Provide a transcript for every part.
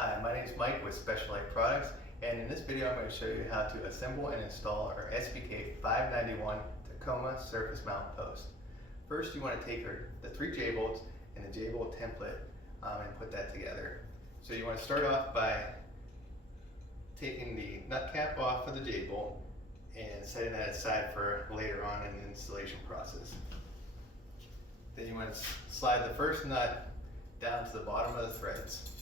Hi, my name is Mike with Special Lite Products, and in this video I'm going to show you how to assemble and install our SPK-591 Tacoma surface mount post. First, you want to take the 3 J-bolts and the J-bolt template and put that together. So you want to start off by taking the nut cap off of the J-bolt and setting that aside for later on in the installation process. Then you want to slide the first nut down to the bottom of the threads.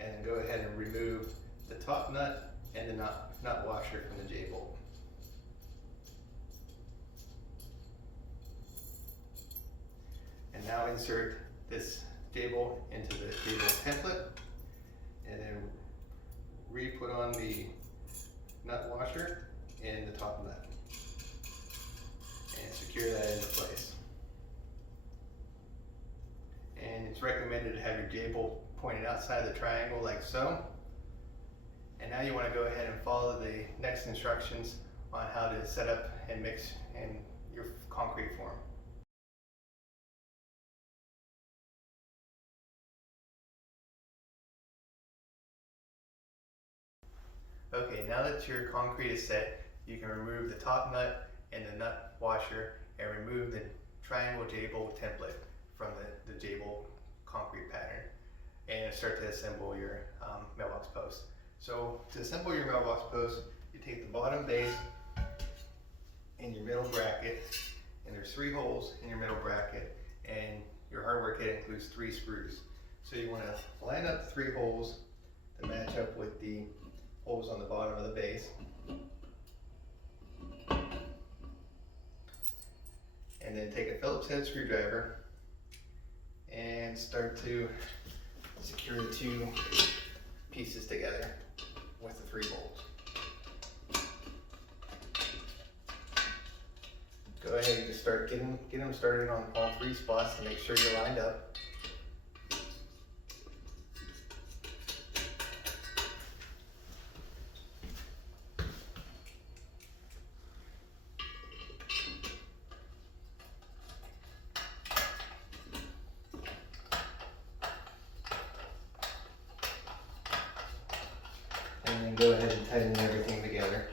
And then go ahead and remove the top nut and the nut washer from the J-bolt. And now insert this J-bolt into the J-bolt template, and then re-put on the nut washer and the top nut, and secure that into place. And it's recommended to have your J-bolt pointed outside the triangle like so. And now you want to go ahead and follow the next instructions on how to set up and mix in your concrete form. Okay, now that your concrete is set, you can remove the top nut and the nut washer and remove the triangle J-bolt template from the J-bolt concrete pattern and start to assemble your mailbox post. So to assemble your mailbox post, you take the bottom base and your middle bracket, and there's 3 holes in your middle bracket, and your hardware kit includes 3 screws. So you want to line up the 3 holes to match up with the holes on the bottom of the base. And then take a Phillips head screwdriver and start to secure the 2 pieces together with the 3 bolts. Go ahead and just start getting them started on all 3 spots to make sure you're lined up. And then go ahead and tighten everything together.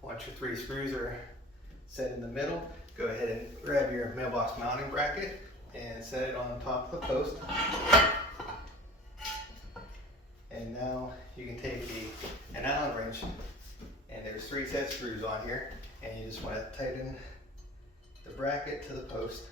Once your 3 screws are set in the middle, go ahead and grab your mailbox mounting bracket and set it on top of the post. And now you can take an Allen wrench, and there's 3 set screws on here, and you just want to tighten the bracket to the post.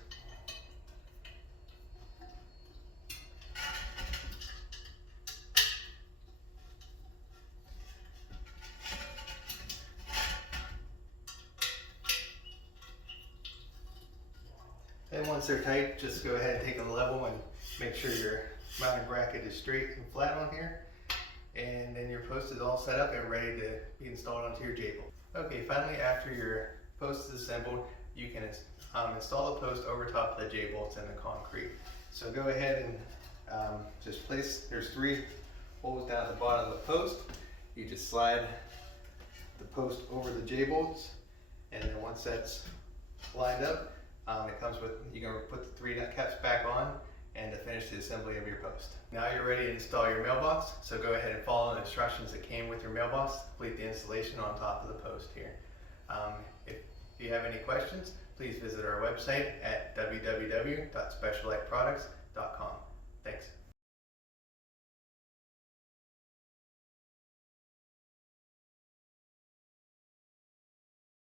And once they're tight, just go ahead and take a level and make sure your mounting bracket is straight and flat on here. And then your post is all set up and ready to be installed onto your J-bolt. Okay, finally, after your post is assembled, you can install the post over top of the J-bolts and the concrete. So go ahead and just place, there's 3 holes down at the bottom of the post. You just slide the post over the J-bolts, and then once that's lined up, It comes with, you can put the 3 nut caps back on and to finish the assembly of your post. Now you're ready to install your mailbox, so go ahead and follow the instructions that came with your mailbox to complete the installation on top of the post here. If you have any questions, please visit our website at www.specialliteproducts.com.